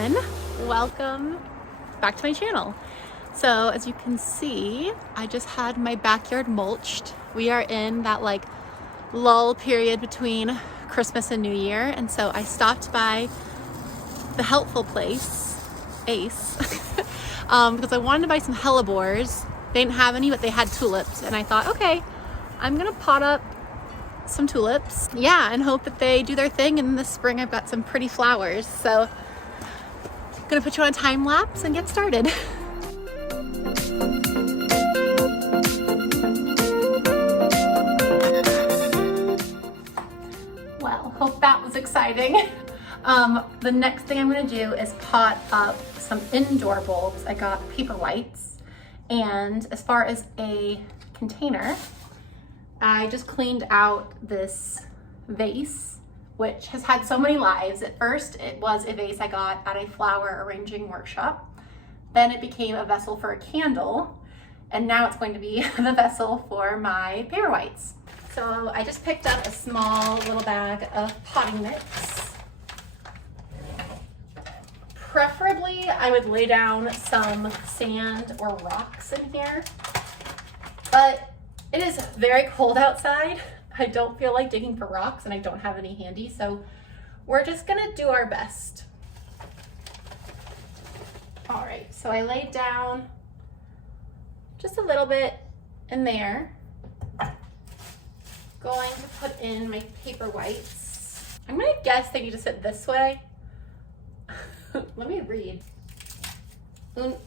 everyone, welcome back to my channel. So as you can see, I just had my backyard mulched. We are in that like lull period between Christmas and New Year, and so I stopped by the helpful place, Ace, because I wanted to buy some hellebores. They didn't have any, but they had tulips, and I thought, okay, I'm gonna pot up some tulips, and hope that they do their thing. And in the spring I've got some pretty flowers, so I'm gonna put you on a time lapse and get started. Well, hope that was exciting. The next thing I'm gonna do is pot up some indoor bulbs. I got Paperwhites, and as far as a container, I just cleaned out this vase, which has had so many lives. At first, it was a vase I got at a flower arranging workshop. Then it became a vessel for a candle, and now it's going to be the vessel for my Paperwhites. So I just picked up a small little bag of potting mix. Preferably, I would lay down some sand or rocks in here, but it is very cold outside. I don't feel like digging for rocks, and I don't have any handy, so we're just gonna do our best. All right, so I laid down just a little bit in there. Going to put in my Paperwhites. I'm gonna guess they need to sit this way. Let me read. Uno,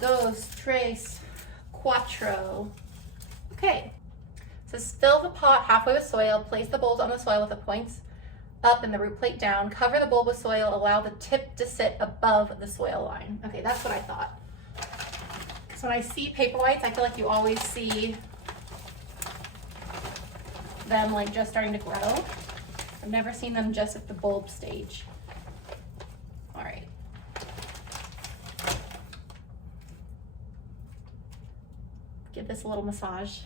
dos, tres, cuatro. Okay, so fill the pot halfway with soil, place the bulbs on the soil with the points up and the root plate down, cover the bulb with soil, allow the tip to sit above the soil line. Okay, that's what I thought. So when I see Paperwhites, I feel like you always see them like just starting to grow. I've never seen them just at the bulb stage. All right. Give this a little massage.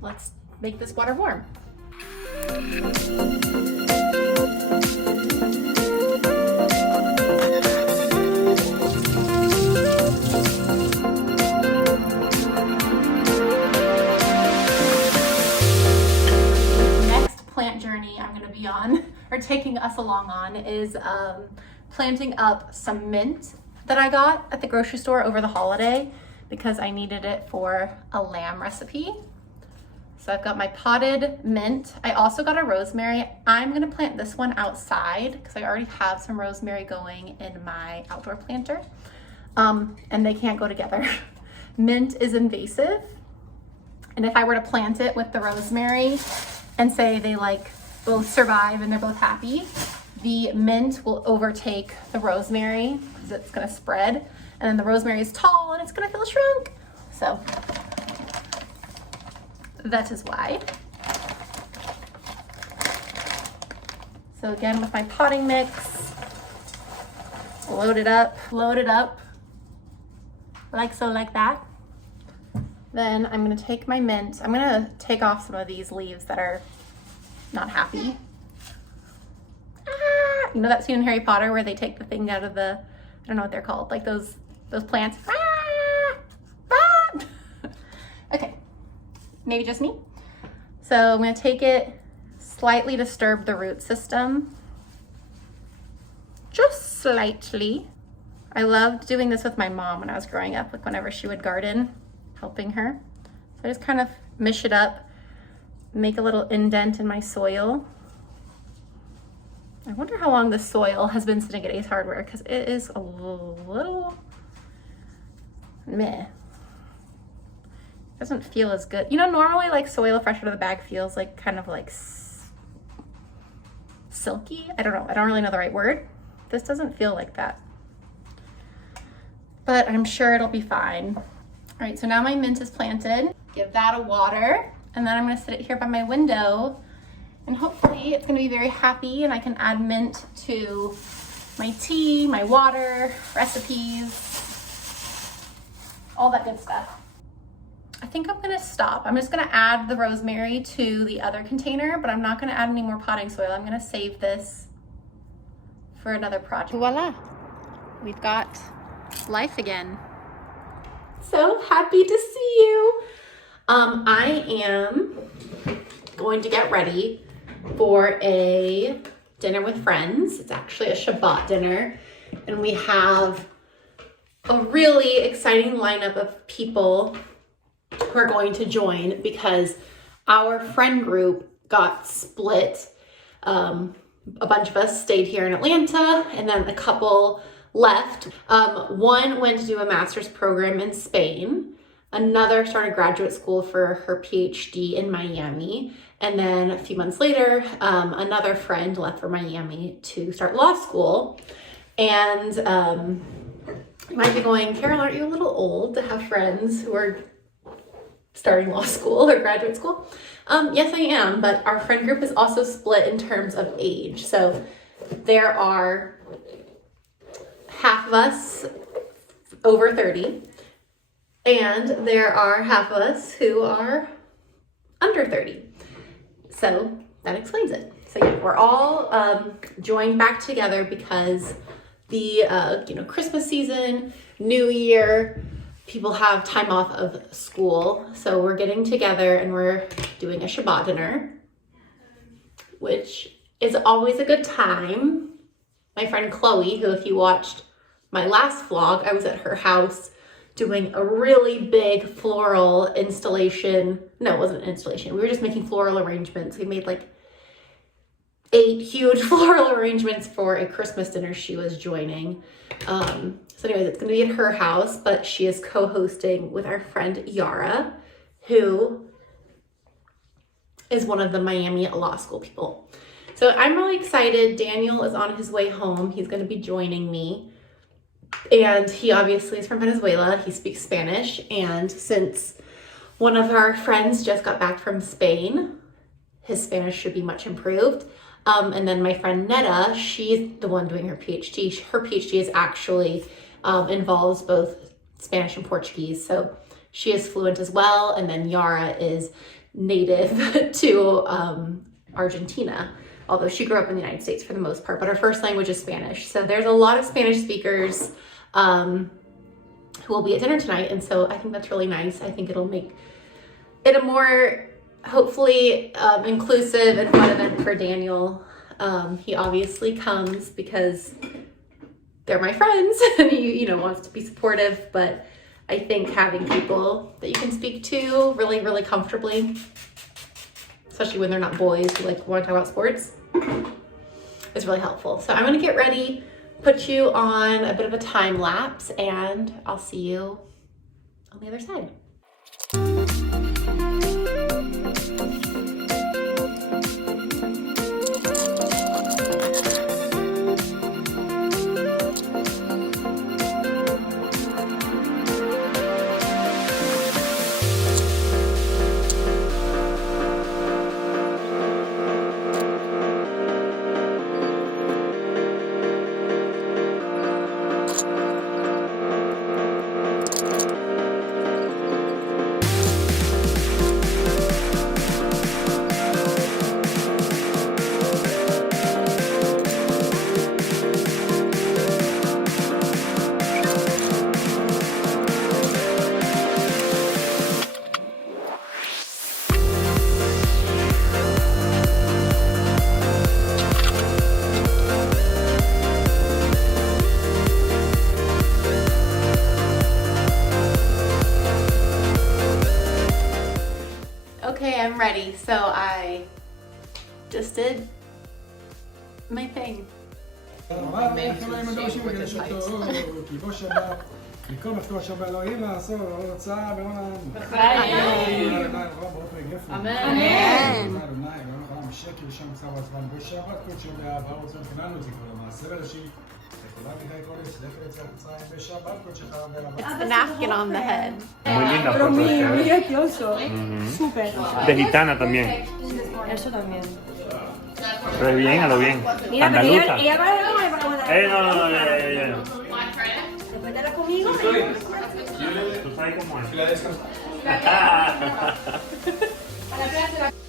Let's make this water warm. Next plant journey I'm going to be on, or taking us along on, is planting up some mint that I got at the grocery store over the holiday because I needed it for a lamb recipe. So I've got my potted mint. I also got a rosemary. I'm gonna plant this one outside because I already have some rosemary going in my outdoor planter, and they can't go together. Mint is invasive, and if I were to plant it with the rosemary and say they like both survive and they're both happy, the mint will overtake the rosemary because it's gonna spread, and then the rosemary is tall and it's gonna feel shrunk. So that is why. So again, with my potting mix, load it up, like so, like that. Then I'm gonna take my mint. I'm gonna take off some of these leaves that are not happy. You know that scene in Harry Potter where they take the thing out of the, I don't know what they're called, like those plants. Okay, maybe just me. So I'm gonna take it, slightly disturb the root system, just slightly. I loved doing this with my mom when I was growing up, like whenever she would garden, helping her. So I just kind of mish it up, make a little indent in my soil. I wonder how long the soil has been sitting at Ace Hardware, because it is a little meh. Doesn't feel as good. You know, normally like soil fresh out of the bag feels like kind of like silky. I don't know. I don't really know the right word. This doesn't feel like that, but I'm sure it'll be fine. All right, so now my mint is planted. Give that a water, and then I'm gonna sit it here by my window, and hopefully it's gonna be very happy and I can add mint to my tea, my water, recipes, all that good stuff. I think I'm gonna stop. I'm just gonna add the rosemary to the other container, but I'm not gonna add any more potting soil. I'm gonna save this for another project. Voila, we've got life again. So happy to see you. I am going to get ready for a dinner with friends. It's actually a Shabbat dinner, and we have a really exciting lineup of people who are going to join because our friend group got split. A bunch of us stayed here in Atlanta, and then a couple left. One went to do a master's program in Spain. Another started graduate school for her PhD in Miami. And then a few months later, another friend left for Miami to start law school. And you might be going, Carol, aren't you a little old to have friends who are starting law school or graduate school? Yes, I am, but our friend group is also split in terms of age. So there are half of us over 30, and there are half of us who are under 30. So that explains it. So yeah, we're all joined back together because the Christmas season, New Year, people have time off of school. So we're getting together and we're doing a Shabbat dinner, which is always a good time. My friend Chloe, who if you watched my last vlog, I was at her house doing a really big floral installation. No, it wasn't an installation. We were just making floral arrangements. We made like 8 huge floral arrangements for a Christmas dinner she was joining. So anyways, it's gonna be at her house, but she is co-hosting with our friend Yara, who is one of the Miami Law School people. So I'm really excited. Daniel is on his way home. He's gonna be joining me. And he obviously is from Venezuela. He speaks Spanish. And since one of our friends just got back from Spain, his Spanish should be much improved. And then my friend Netta, she's the one doing her PhD. Her PhD is actually involves both Spanish and Portuguese. So she is fluent as well. And then Yara is native to Argentina, although she grew up in the United States for the most part, but her first language is Spanish. So there's a lot of Spanish speakers who will be at dinner tonight. And so I think that's really nice. I think it'll make it a more, hopefully, inclusive and fun event for Daniel. He obviously comes because they're my friends and he, wants to be supportive, but I think having people that you can speak to really, really comfortably, especially when they're not boys who want to talk about sports, is really helpful. So I'm gonna get ready, put you on a bit of a time lapse, and I'll see you on the other side. Okay, I'm ready. So I just did my thing. It's the napkin on the head. Muy linda foto. Súper. De gitana también. Eso también. Pero bien, a lo bien. Mira, pero Andaluza. ella va a comer para comer. No, Después de la conmigo. ahí como es. Si la descansas. A la clase,